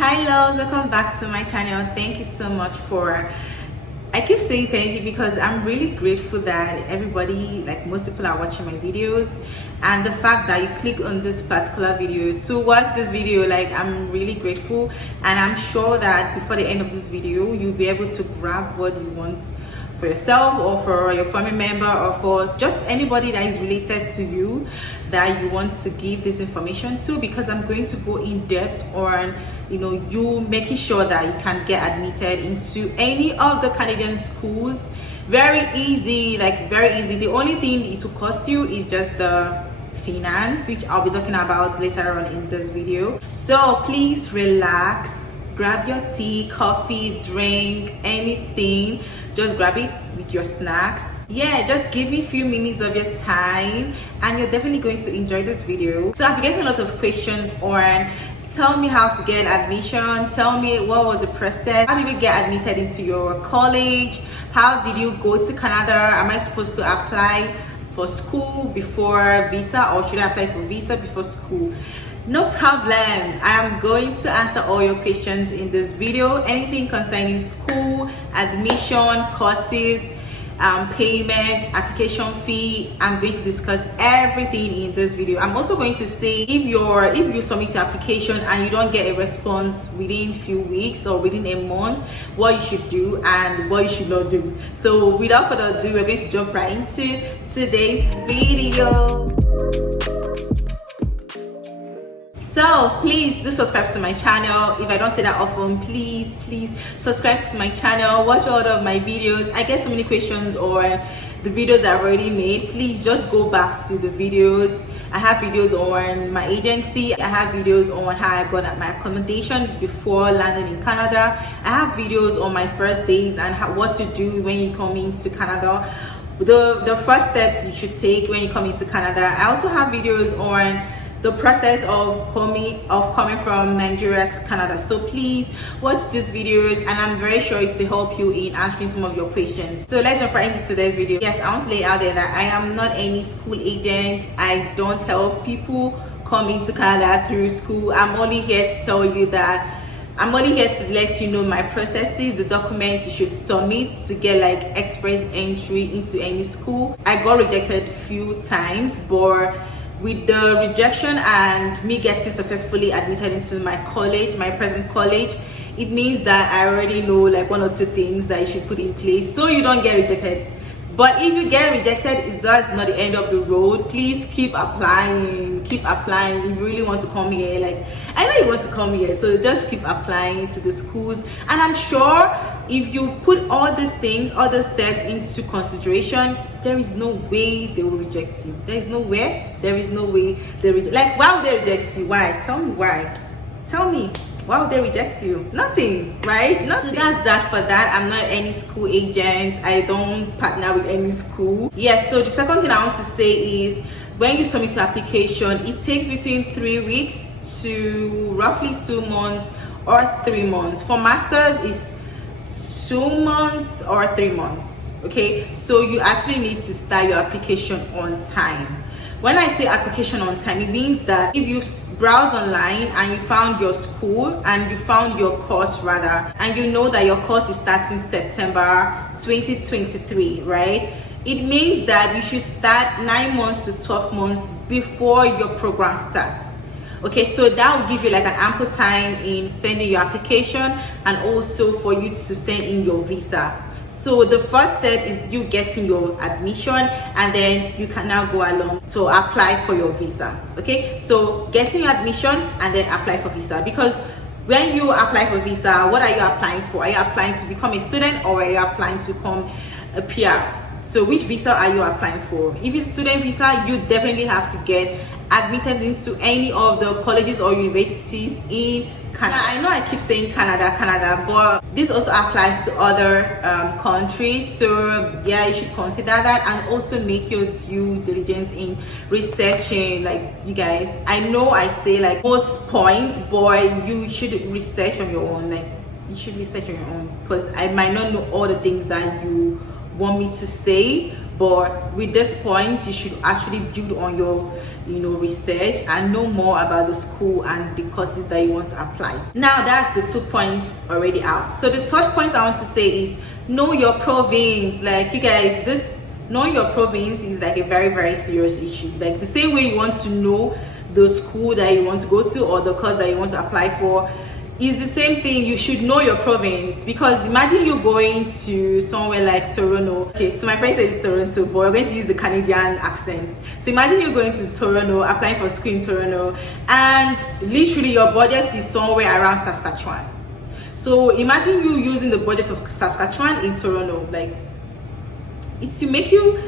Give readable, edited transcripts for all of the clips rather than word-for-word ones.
Hi loves, welcome back to my channel. Thank you so much I keep saying thank you because I'm really grateful that everybody, like most people, are watching my videos, and the fact that you click on this particular video to watch this video, like I'm really grateful. And I'm sure that before the end of this video you'll be able to grab what you want for yourself or for your family member or for just anybody that is related to you that you want to give this information to, because I'm going to go in depth on you making sure that you can get admitted into any of the Canadian schools. Very easy, like very easy. The only thing it will cost you is just the finance, which I'll be talking about later on in this video. So please relax, grab your tea, coffee, drink, anything. Just grab it with your snacks. Yeah, just give me a few minutes of your time and you're definitely going to enjoy this video. So I've been getting a lot of questions on tell me how to get admission, tell me what was the process, how did you get admitted into your college, how did you go to Canada, am I supposed to apply for school before visa or should I apply for visa before school? No problem, I am going to answer all your questions in this video. Anything concerning school, admission, courses, payment, application fee, I'm going to discuss everything in this video. I'm also going to say if you submit your application and you don't get a response within a few weeks or within a month, what you should do and what you should not do. So without further ado, we're going to jump right into today's video. So please do subscribe to my channel. If I don't say that often, please subscribe to my channel, watch all of my videos. I get so many questions on the videos I've already made. Please just go back to the videos. I have videos on my agency, I have videos on how I got my accommodation before landing in Canada, I have videos on my first days and what to do when you come into Canada, the first steps you should take when you come into Canada. I also have videos on the process of coming from Nigeria to Canada. So please watch these videos and I'm very sure it will help you in answering some of your questions. So let's jump right into today's video. Yes, I want to lay out there that I am not any school agent. I don't help people come into Canada through school. I'm only here to tell you that I'm only here to let you know my processes, the documents you should submit to get like express entry into any school. I got rejected a few times, but with the rejection and me getting successfully admitted into my college, my present college, it means that I already know like one or two things that you should put in place so you don't get rejected. But if you get rejected, that's not the end of the road. Please keep applying, if you really want to come here. Like I know you want to come here, so just keep applying to the schools, and I'm sure if you put all these things, all the steps into consideration, there is no way they will reject you. There is no way they reject. Like why would they reject you? Why? Tell me why. Tell me. Why would they reject you? Nothing, right? Nothing. So that's that for that. I'm not any school agent. I don't partner with any school. Yes, so the second thing I want to say is when you submit your application, it takes between 3 weeks to roughly 2 months or 3 months. For masters, it's 2 months or 3 months. Okay, so you actually need to start your application on time. When I say application on time, it means that if you browse online and you found your school and you found your course rather, and you know that your course is starting September 2023, right? It means that you should start 9 months to 12 months before your program starts. Okay, so that will give you like an ample time in sending your application and also for you to send in your visa. So the first step is you getting your admission, and then you can now go along to apply for your visa. Okay, so getting your admission and then apply for visa, because when you apply for visa, what are you applying for? Are you applying to become a student or are you applying to become a PR? So which visa are you applying for? If it's student visa, you definitely have to get admitted into any of the colleges or universities in Canada. I know I keep saying Canada, but this also applies to other countries. So yeah, you should consider that and also make your due diligence in researching. Like you guys, I know I say like most points, but you should research on your own. Like you should research on your own, because I might not know all the things that you want me to say, but with this point you should actually build on your research and know more about the school and the courses that you want to apply. Now that's the 2 points already out. So the third point I want to say is know your province. Like, you guys, this knowing your province is like a very, very serious issue. Like the same way you want to know the school that you want to go to or the course that you want to apply for, is the same thing. You should know your province, because imagine you going to somewhere like Toronto. Okay, so my friend said it's Toronto, but we're going to use the Canadian accents. So imagine you going to Toronto, applying for school in Toronto, and literally your budget is somewhere around Saskatchewan. So imagine you using the budget of Saskatchewan in Toronto. Like, it's to make you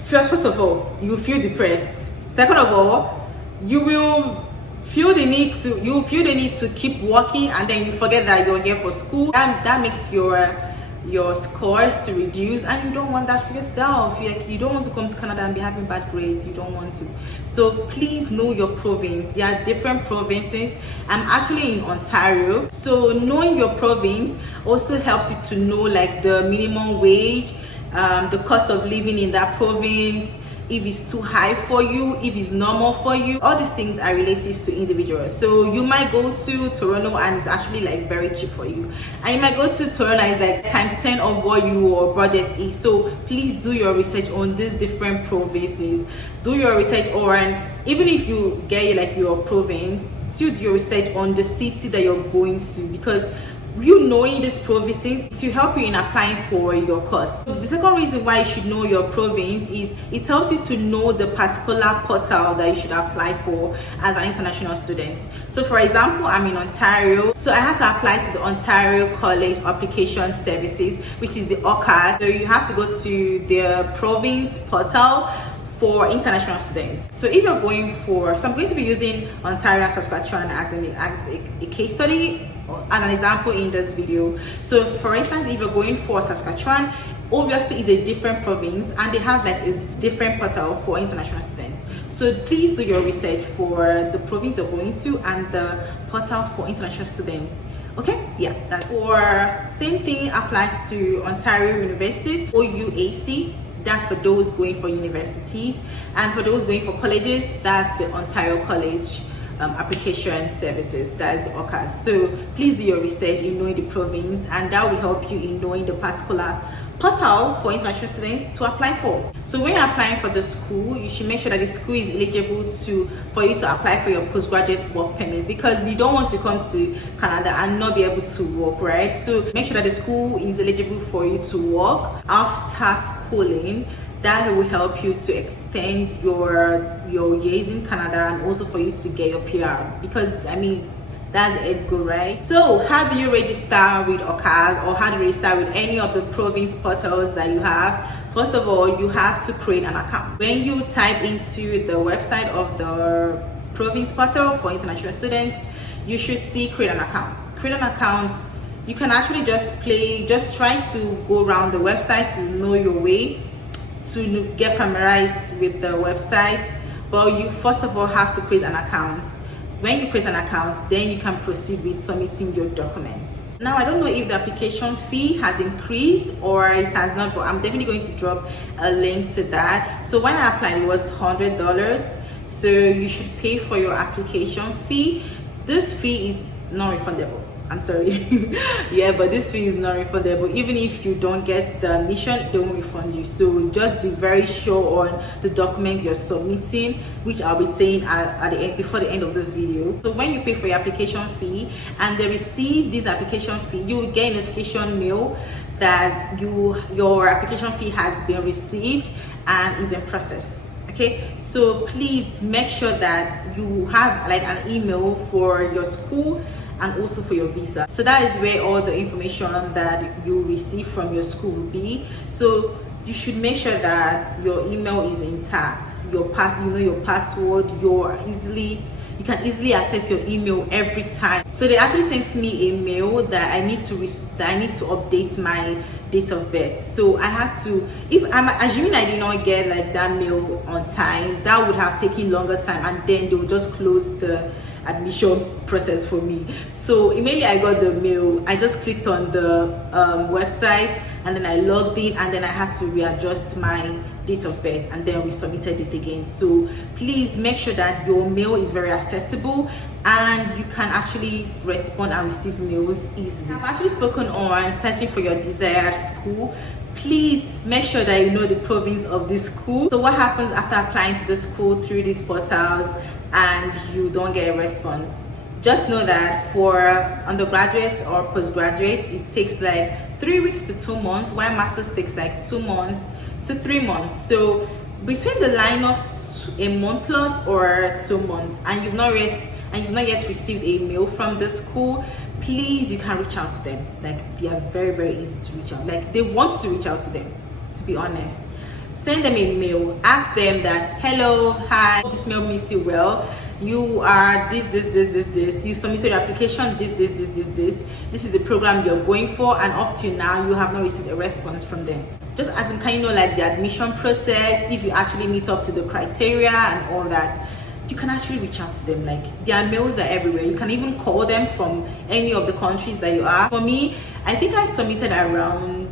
feel, first of all, you feel depressed. Second of all, you will feel the need to keep working, and then you forget that you're here for school. That makes your scores to reduce, and you don't want that for yourself. You don't want to come to Canada and be having bad grades. You don't want to. So please know your province. There are different provinces. I'm actually in Ontario, so knowing your province also helps you to know like the minimum wage, the cost of living in that province, if it's too high for you, if it's normal for you. All these things are relative to individuals. So you might go to Toronto and it's actually like very cheap for you, and you might go to Toronto and it's like times 10 of what your budget is. So please do your research on these different provinces. Do your research on, even if you get like your province, still do your research on the city that you're going to, because you knowing these provinces to help you in applying for your course. The second reason why you should know your province is it helps you to know the particular portal that you should apply for as an international student. So for example, I'm in Ontario, so I had to apply to the Ontario College Application Services, which is the OCAS. So you have to go to the province portal for international students. So if you're going for, so I'm going to be using Ontario and Saskatchewan as a case study, as an example in this video. So for instance, if you're going for Saskatchewan, obviously it's a different province and they have like a different portal for international students. So please do your research for the province you're going to and the portal for international students. Okay, yeah, that's for same thing applies to Ontario universities, OUAC. That's for those going for universities, and for those going for colleges, that's the Ontario College Application Services, that's the OCAS. So please do your research in knowing the province, and that will help you in knowing the particular portal for international students to apply for. So when you're applying for the school, you should make sure that the school is eligible for you to apply for your postgraduate work permit, because you don't want to come to Canada and not be able to work, right? So make sure that the school is eligible for you to work after schooling. That will help you to extend your years in Canada, and also for you to get your PR, because I mean, that's it, good, right? So how do you register with OCAS, or how do you register with any of the province portals that you have? First of all, you have to create an account. When you type into the website of the province portal for international students, you should see create an account. Create an account, you can actually just try to go around the website to know your way, to get familiarized with the website, but you first of all have to create an account. When you create an account, then you can proceed with submitting your documents. Now, I don't know if the application fee has increased or it has not, but I'm definitely going to drop a link to that. So when I applied, it was $100. So you should pay for your application fee. This fee is non-refundable. I'm sorry. Yeah, but this fee is not refundable. Even if you don't get the admission, they won't refund you. So just be very sure on the documents you're submitting, which I'll be saying at the end, before the end of this video. So when you pay for your application fee and they receive this application fee, you will get a notification mail that your application fee has been received and is in process. Okay, so please make sure that you have like an email for your school and also for your visa. So that is where all the information that you receive from your school will be. So you should make sure that your email is intact, your password, you can easily access your email every time. So they actually sent me a mail that I need to update my date of birth. So I had to, if I'm assuming I did not get like that mail on time, that would have taken longer time, and then they would just close the admission process for me. So immediately I got the mail, I just clicked on the website, and then I logged in, and then I had to readjust my date of birth, and then we submitted it again. So please make sure that your mail is very accessible and you can actually respond and receive mails easily. I've actually spoken on searching for your desired school. Please make sure that you know the province of this school. So what happens after applying to the school through these portals and you don't get a response? Just know that for undergraduates or postgraduates, it takes like 3 weeks to 2 months, while masters takes like 2 months to 3 months. So between the line of a month plus or 2 months, and you've not yet received a mail from the school, please, you can reach out to them. Like, they are very, very easy to reach out. Like, they want you to reach out to them, to be honest. Send them a mail, ask them that, hello, hi, this mail makes you well, you are this, you submitted your application, this is the program you're going for, and up to now you have not received a response from them. Just as in, kind of like the admission process, if you actually meet up to the criteria and all that, you can actually reach out to them. Like, their mails are everywhere. You can even call them from any of the countries that you are. For me, I think I submitted around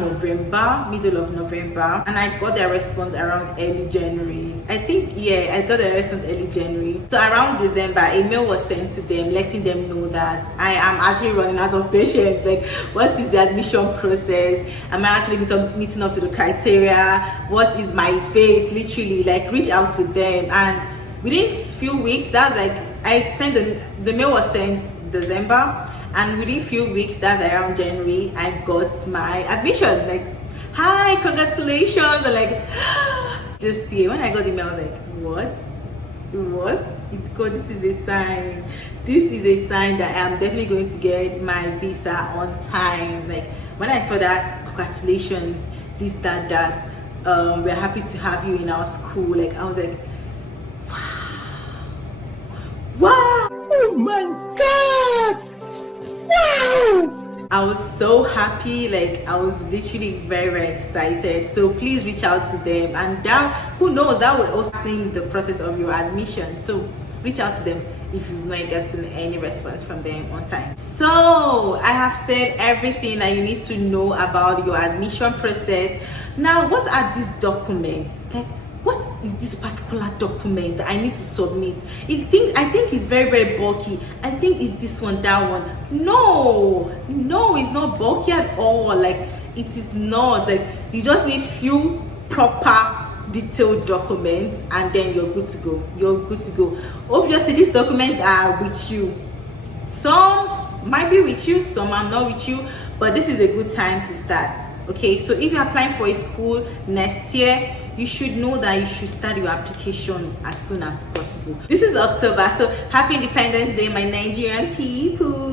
November, middle of November, and I got their response around early January. I think, yeah, I got their response early January. So around December, a mail was sent to them letting them know that I am actually running out of patience. Like, what is the admission process? Am I actually meeting up to the criteria? What is my fate? Literally, like, reach out to them. And within few weeks, that's like, I sent the mail was sent December, and within few weeks, that's around January, I got my admission. Like, hi, congratulations. And like, this year, when I got the mail, I was like, what? It's good. This is a sign. This is a sign that I am definitely going to get my visa on time. Like, when I saw that, congratulations, this, that, we're happy to have you in our school. Like, I was like, wow, oh my God. Wow! I was so happy. Like, I was literally very, very excited. So please reach out to them, and that, who knows, that would also speed the process of your admission. So reach out to them if you've not gotten any response from them on time. So I have said everything that you need to know about your admission process. Now, what are these documents? Like, what is this particular document that I need to submit? I think it's very, very bulky. I think it's this one, that one. No, it's not bulky at all. Like, it is not. Like, you just need few proper detailed documents, and then you're good to go. Obviously, these documents are with you. Some might be with you, some are not with you, but this is a good time to start. Okay, so if you're applying for a school next year, you should know that you should start your application as soon as possible. This is October, so happy Independence Day, my Nigerian people.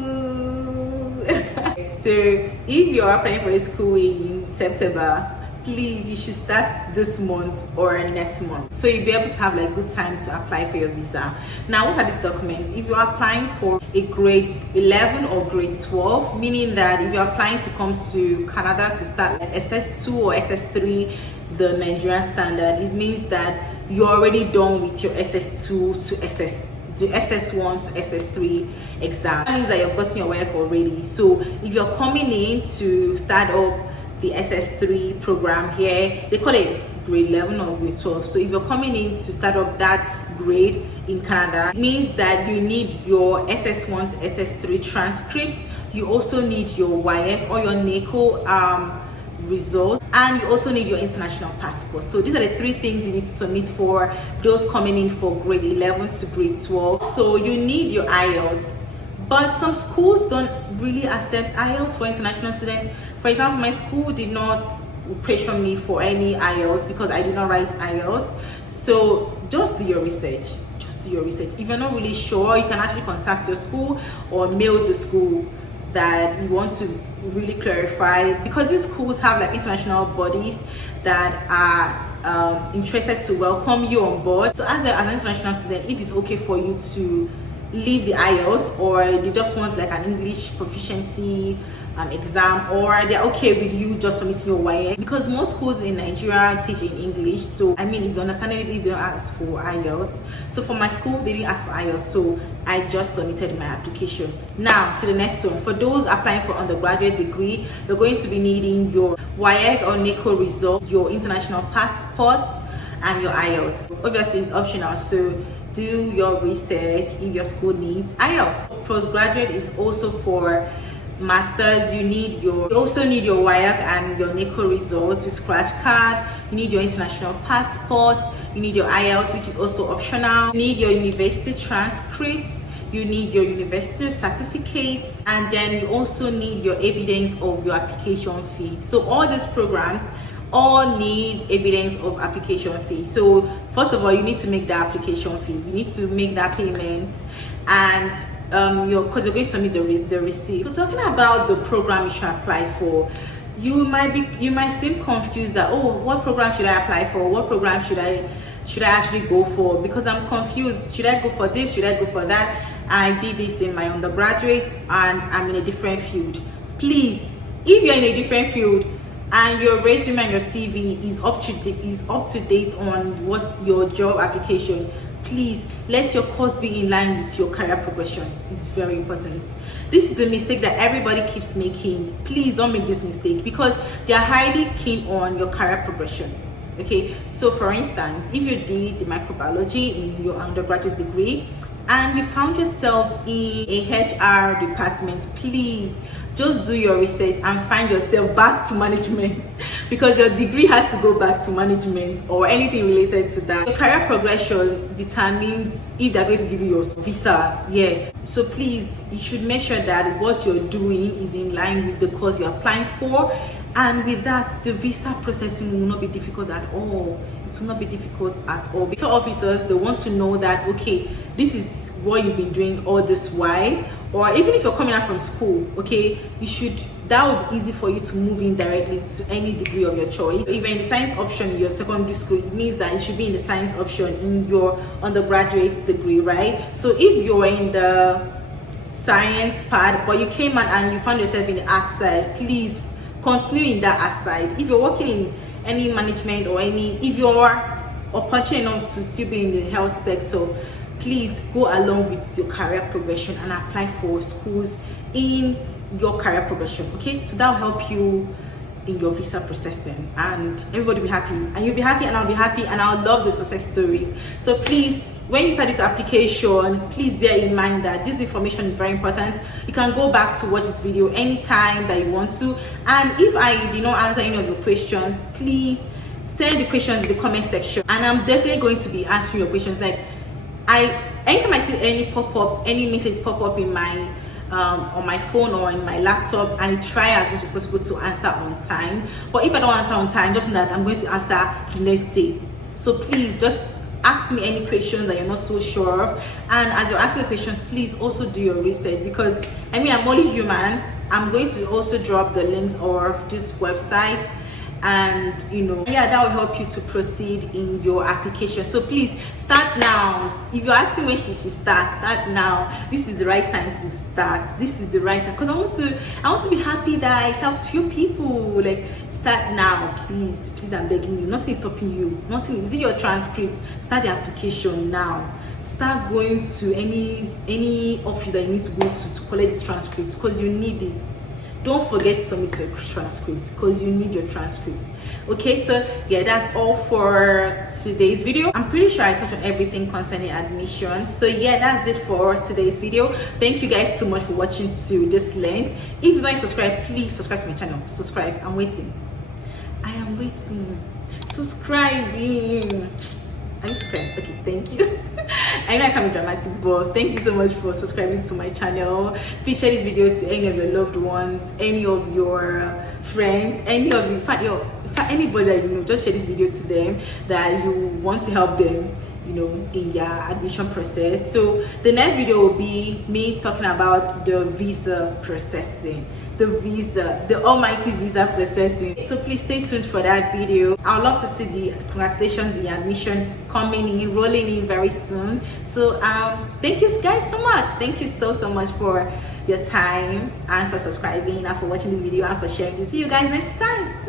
So if you're applying for a school in September, please, you should start this month or next month, so you'll be able to have like good time to apply for your visa. Now, what are these documents? If you're applying for a grade 11 or grade 12, meaning that if you're applying to come to Canada to start like SS2 or SS3, the Nigerian standard, it means that you're already done with your SS2 to SS1 to SS3 exam. That means that you've gotten your work already. So if you're coming in to start up the SS3 program here, they call it grade 11 or grade 12. So if you're coming in to start up that grade in Canada, it means that you need your SS1 to SS3 transcripts. You also need your WIAC or your NACO result, and you also need your international passport. So these are the 3 things you need to submit for those coming in for grade 11 to grade 12. So you need your IELTS, but some schools don't really accept IELTS for international students. For example, my school did not pressure me for any IELTS because I did not write IELTS. So just do your research. If you're not really sure, you can actually contact your school or mail the school that you want to really clarify, because these schools have like international bodies that are interested to welcome you on board. So as an international student, if it's okay for you to leave the IELTS, or they just want like an English proficiency exam, or they're okay with you just submitting your WAEC, because most schools in Nigeria teach in English. So I mean, it's understandable if they don't ask for IELTS. So for my school, they didn't ask for IELTS, so I just submitted my application. Now to the next one. For those applying for undergraduate degree, you're going to be needing your WAEC or NECO result, your international passport, and your IELTS. Obviously it's optional, so do your research if your school needs IELTS. Postgraduate is also for masters. You also need your WAEC and your NECO results with scratch card. You need your international passport. You need your IELTS, which is also optional. You need your university transcripts. You need your university certificates, and then you also need your evidence of your application fee. So all these programs all need evidence of application fee. So first of all, you need to make the application fee. You need to make that payment, and because you're going to submit the receipt. So talking about the program you should apply for, you might seem confused that, oh, what program should I apply for? What program should I actually go for? Because I'm confused. Should I go for this? Should I go for that? I did this in my undergraduate and I'm in a different field. Please, if you're in a different field and your resume and your CV is up to date on what's your job application, please let your course be in line with your career progression. It's very important. This is the mistake that everybody keeps making. Please don't make this mistake, because they are highly keen on your career progression. Okay, so for instance, if you did the microbiology in your undergraduate degree and you found yourself in a HR department, please just do your research and find yourself back to management, because your degree has to go back to management or anything related to that. Your career progression determines if they're going to give you your visa. Yeah, so please, you should make sure that what you're doing is in line with the course you're applying for, and with that, the visa processing will not be difficult at all. It will not be difficult at all. Visa officers, they want to know that, okay, this is what you've been doing all this while. Or even if you're coming out from school, okay, that would be easy for you to move in directly to any degree of your choice. If you're in the science option in your secondary school, it means that you should be in the science option in your undergraduate degree, right? So if you're in the science part, but you came out and you found yourself in the art side, please continue in that art side. If you're working in any management or if you're opportunity enough to still be in the health sector, please go along with your career progression and apply for schools in your career progression. Okay, so that will help you in your visa processing, and everybody will be happy, and you'll be happy, and I'll be happy, and I'll love the success stories. So please, when you start this application, please bear in mind that this information is very important. You can go back to watch this video anytime that you want to, and if I did not answer any of your questions, please send the questions in the comment section, and I'm definitely going to be answering your questions. Like, anytime I see any message pop up in my on my phone or in my laptop, I try as much as possible to answer on time. But if I don't answer on time, just know that I'm going to answer the next day. So please just ask me any questions that you're not so sure of, and as you're asking the questions, please also do your research, because I mean, I'm only human. I'm going to also drop the links of this website, and yeah, that will help you to proceed in your application. So please start now. If you're asking when you should start now. This is the right time to start. This is the right time, because I want to be happy that I helped few people. Like, start now, please, I'm begging you. Nothing is stopping you. Nothing. Is it your transcript? Start the application now. Start going to any office that you need to go to collect this transcript, because you need it. Don't forget to submit your transcripts, because you need your transcripts. Okay, so yeah, that's all for today's video. I'm pretty sure I touched on everything concerning admission. So yeah, that's it for today's video. Thank you guys so much for watching to this length. If you're not subscribed, please subscribe to my channel. Subscribe. I'm waiting. I am waiting. Subscribing. I'm subscribed. Okay, thank you. I know I can be dramatic, but thank you so much for subscribing to my channel. Please share this video to any of your loved ones, any of your friends, any of you, in fact, anybody that you know. Just share this video to them that you want to help them. in their admission process. So the next video will be me talking about the visa processing, the almighty visa processing. So please stay tuned for that video. I would love to see the congratulations, the admission coming in, rolling in very soon. So thank you guys so much. Thank you so much for your time and for subscribing and for watching this video and for sharing this. See you guys next time.